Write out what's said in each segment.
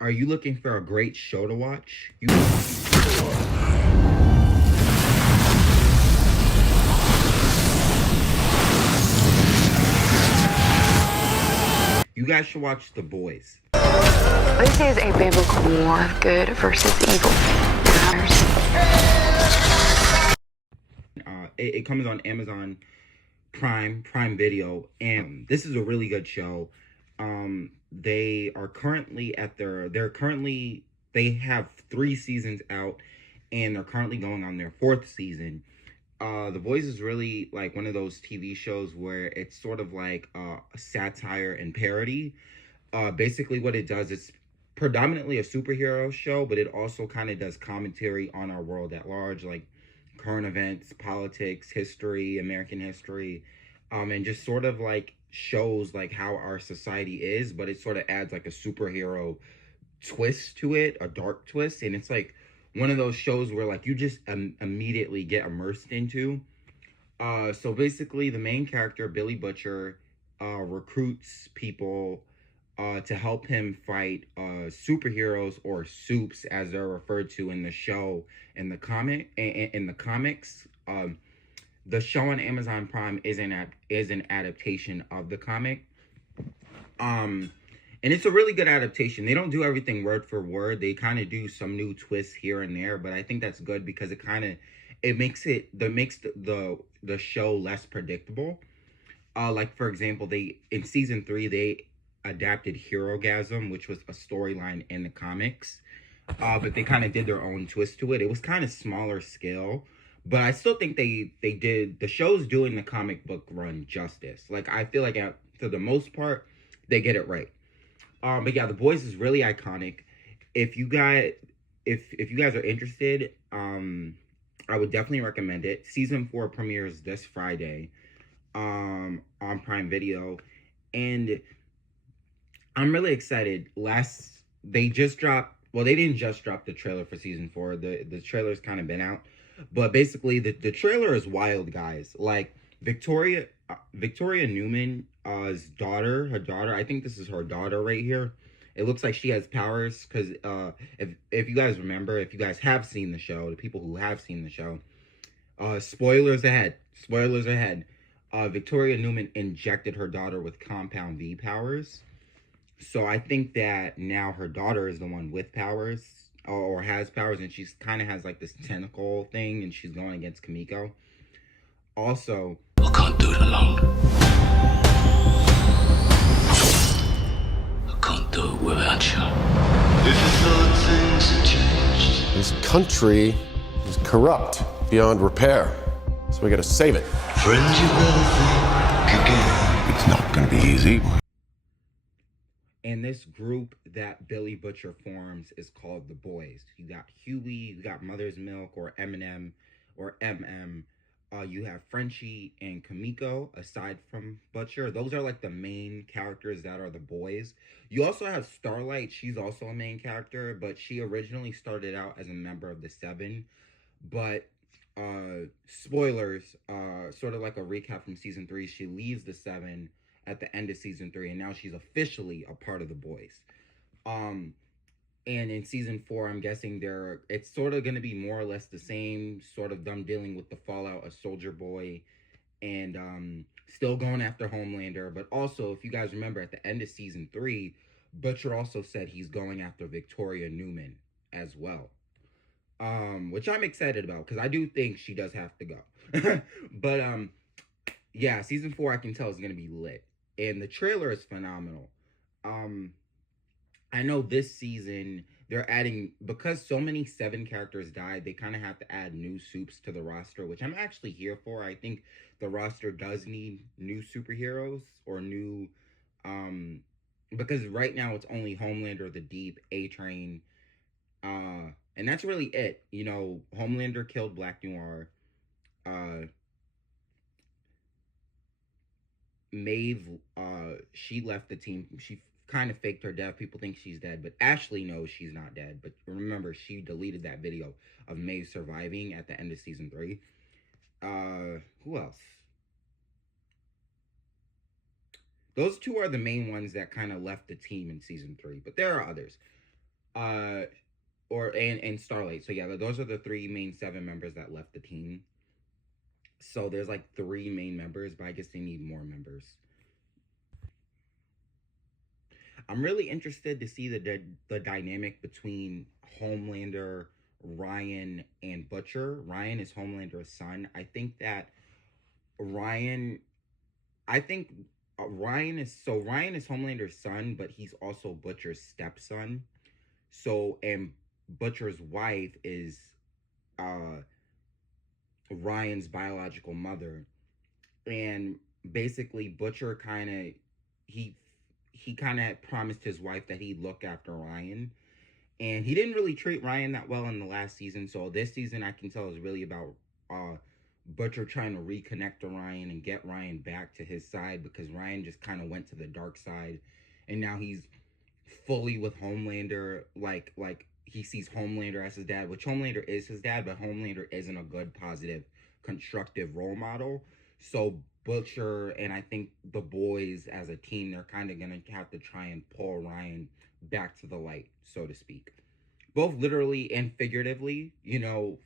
Are you looking for a great show to watch? You guys should watch The Boys. This is a biblical war of good versus evil. It comes on Amazon Prime Video, and this is a really good show. They are currently at they have 3 seasons out, and they're currently going on their 4th season. The Boys is really like one of those TV shows where it's sort of like a satire and parody. Basically, what it does is predominantly a superhero show, but it also kind of does commentary on our world at large, like current events, politics, history, American history, and just sort of like shows like how our society is, but it sort of adds like a superhero twist to it, a dark twist, and it's like one of those shows where like you just immediately get immersed into. So basically, the main character Billy Butcher recruits people to help him fight superheroes, or soups as they're referred to in the show, in the comics. The show on Amazon Prime is an adaptation of the comic. And it's a really good adaptation. They don't do everything word for word. They kind of do some new twists here and there, but I think that's good because it makes the show less predictable. Like for example, they in season 3 they adapted Hero Gasm, which was a storyline in the comics. But they kind of did their own twist to it. It was kind of smaller scale, but I still think they did the show's doing the comic book run justice. Like I feel like for the most part they get it right. But yeah, The Boys is really iconic. If you guys if you guys are interested, I would definitely recommend it. Season 4 premieres this Friday, on Prime Video, and I'm really excited. They just dropped. Well, they didn't just drop the trailer for season 4. The trailer's kind of been out, but basically the trailer is wild, guys. Like Victoria Newman, her daughter. I think this is her daughter right here. It looks like she has powers because if you guys remember, if you guys have seen the show, the people who have seen the show, spoilers ahead. Spoilers ahead. Victoria Newman injected her daughter with Compound V powers. So I think that now her daughter is the one with powers, or has powers, and she's kind of has like this tentacle thing, and she's going against Kamiko. Also, I can't do it alone. I can't do it without you. If you thought things had changed. This country is corrupt beyond repair, so we gotta save it. Friends, you better think again. It's not gonna be easy. and this group that Billy Butcher forms is called the Boys. You got Huey, you got Mother's Milk, or Eminem, or MM. You have Frenchie and Kamiko, aside from Butcher. Those are like the main characters that are the Boys. You also have Starlight. She's also a main character, but she originally started out as a member of the Seven. But spoilers, sort of like a recap from season 3, she leaves the Seven at the end of season 3, and now she's officially a part of the Boys. And in season 4, I'm guessing it's sort of going to be more or less the same, sort of them dealing with the fallout of Soldier Boy, and still going after Homelander. But also, if you guys remember, at the end of season 3, Butcher also said he's going after Victoria Newman as well. Which I'm excited about, because I do think she does have to go. But yeah, season 4 I can tell is going to be lit. And the trailer is phenomenal. I know this season they're adding, because so many Seven characters died, they kind of have to add new soups to the roster, which I'm actually here for. I think the roster does need new superheroes, or new, because right now it's only Homelander, the Deep, A-Train, and that's really it. You know, Homelander killed Black Noir. Maeve, she left the team. She kind of faked her death. People think she's dead, but Ashley knows she's not dead. But remember, she deleted that video of Maeve surviving at the end of season 3. Who else? Those two are the main ones that kind of left the team in season 3, but there are others. Uh, and Starlight. So yeah, those are the three main seven members that left the team. So there's like three main members, but I guess they need more members. I'm really interested to see the dynamic between Homelander, Ryan, and Butcher. Ryan is Homelander's son. Ryan. I think Ryan is Homelander's son, but he's also Butcher's stepson. So and Butcher's wife is uh Ryan's biological mother, and basically Butcher kind of he he kind of promised his wife that he'd look after Ryan, and he didn't really treat Ryan that well in the last season. So this season, I can tell, is really about uh Butcher trying to reconnect to Ryan and get Ryan back to his side, because Ryan just kind of went to the dark side, and now he's fully with Homelander. Like he sees Homelander as his dad, which Homelander is his dad, but Homelander isn't a good, positive, constructive role model. So Butcher and I think the boys as a team, they're kind of gonna have to try and pull Ryan back to the light, so to speak, both literally and figuratively.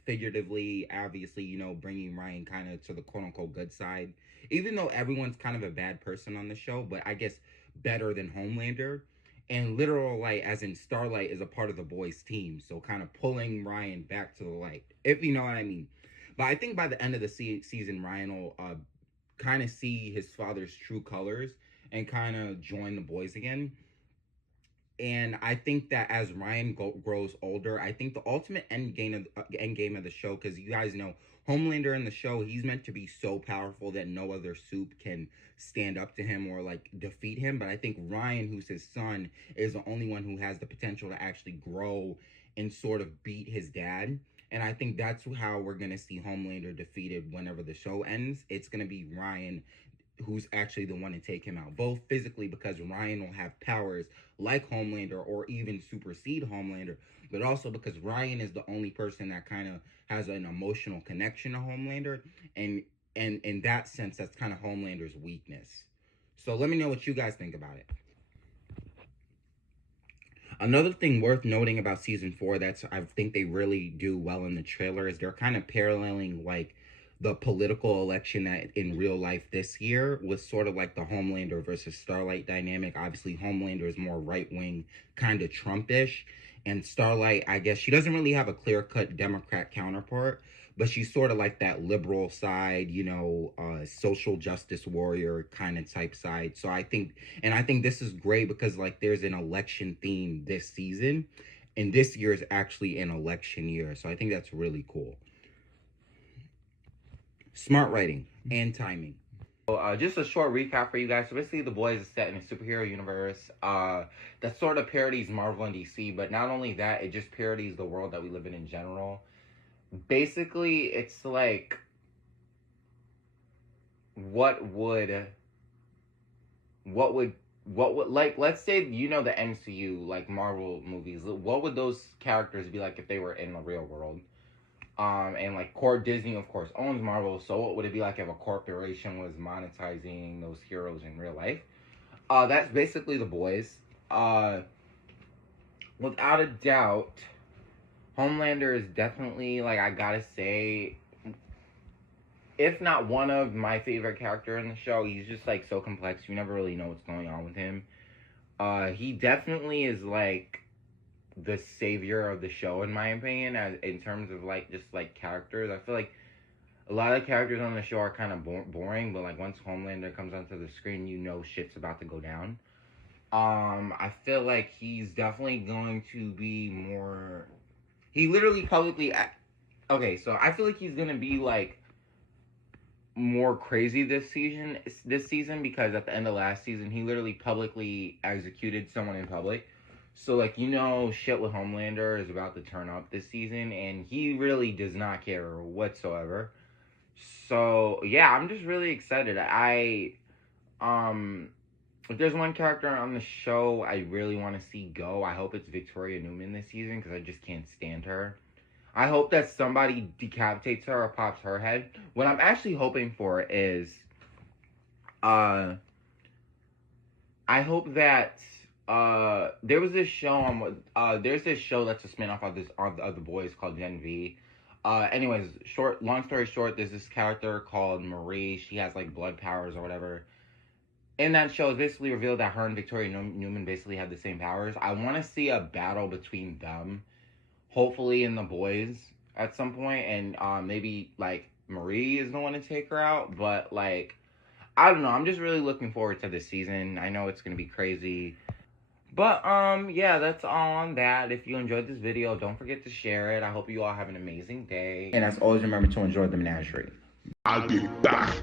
Figuratively, obviously, bringing Ryan kind of to the quote unquote good side, even though everyone's kind of a bad person on the show, but I guess better than Homelander. And literal light, as in Starlight, is a part of the boys' team, so kind of pulling Ryan back to the light, if you know what I mean. But I think by the end of the season, Ryan will kind of see his father's true colors and kind of join the boys again. And I think that as Ryan grows older, I think the ultimate end game of the show, because you guys know Homelander in the show, he's meant to be so powerful that no other soup can stand up to him or like defeat him. But I think Ryan, who's his son, is the only one who has the potential to actually grow and sort of beat his dad. And I think that's how we're gonna see Homelander defeated whenever the show ends. It's gonna be Ryan who's actually the one to take him out, both physically, because Ryan will have powers like Homelander or even supersede Homelander, but also because Ryan is the only person that kind of has an emotional connection to Homelander, and in that sense, that's kind of Homelander's weakness. So let me know what you guys think about it. Another thing worth noting about season four, that's I think they really do well in the trailer, is they're kind of paralleling like the political election that in real life this year was sort of like the Homelander versus Starlight dynamic. Obviously, Homelander is more right wing, kind of Trumpish, and Starlight, I guess she doesn't really have a clear cut Democrat counterpart, but she's sort of like that liberal side, social justice warrior kind of type side. So I think this is great because like there's an election theme this season, and this year is actually an election year. So I think that's really cool. Smart writing and timing. So, just a short recap for you guys. So basically, The Boys is set in a superhero universe that sort of parodies Marvel and DC, but not only that, it just parodies the world that we live in general. Basically, it's like what would like, let's say the MCU, like Marvel movies, what would those characters be like if they were in the real world? And like Disney, of course, owns Marvel, so what would it be like if a corporation was monetizing those heroes in real life? That's basically The Boys. Without a doubt, Homelander is definitely, like, I gotta say, if not one of my favorite character in the show. He's just like so complex. You never really know what's going on with him. He definitely is like the savior of the show, in my opinion, as in terms of like just like characters. I feel like a lot of characters on the show are kind of boring, but like once Homelander comes onto the screen, shit's about to go down. I feel like he's definitely going to be more. He literally publicly. Okay, so I feel like he's gonna be like more crazy this season. Because at the end of last season, he literally publicly executed someone in public. So, like, shit with Homelander is about to turn up this season, and he really does not care whatsoever. So, yeah, I'm just really excited. If there's one character on the show I really want to see go, I hope it's Victoria Newman this season, because I just can't stand her. I hope that somebody decapitates her or pops her head. What I'm actually hoping for is, I hope that there was this show there's this show that's a spin-off of The Boys called Gen V. Anyways, long story short, there's this character called Marie. She has like blood powers or whatever. In that show, it's basically revealed that her and Victoria Newman basically have the same powers. I want to see a battle between them, hopefully in The Boys at some point, and maybe like Marie is the one to take her out. But like, I don't know. I'm just really looking forward to this season. I know it's gonna be crazy. But, yeah, that's all on that. If you enjoyed this video, don't forget to share it. I hope you all have an amazing day. And as always, remember to enjoy the menagerie. I'll be back.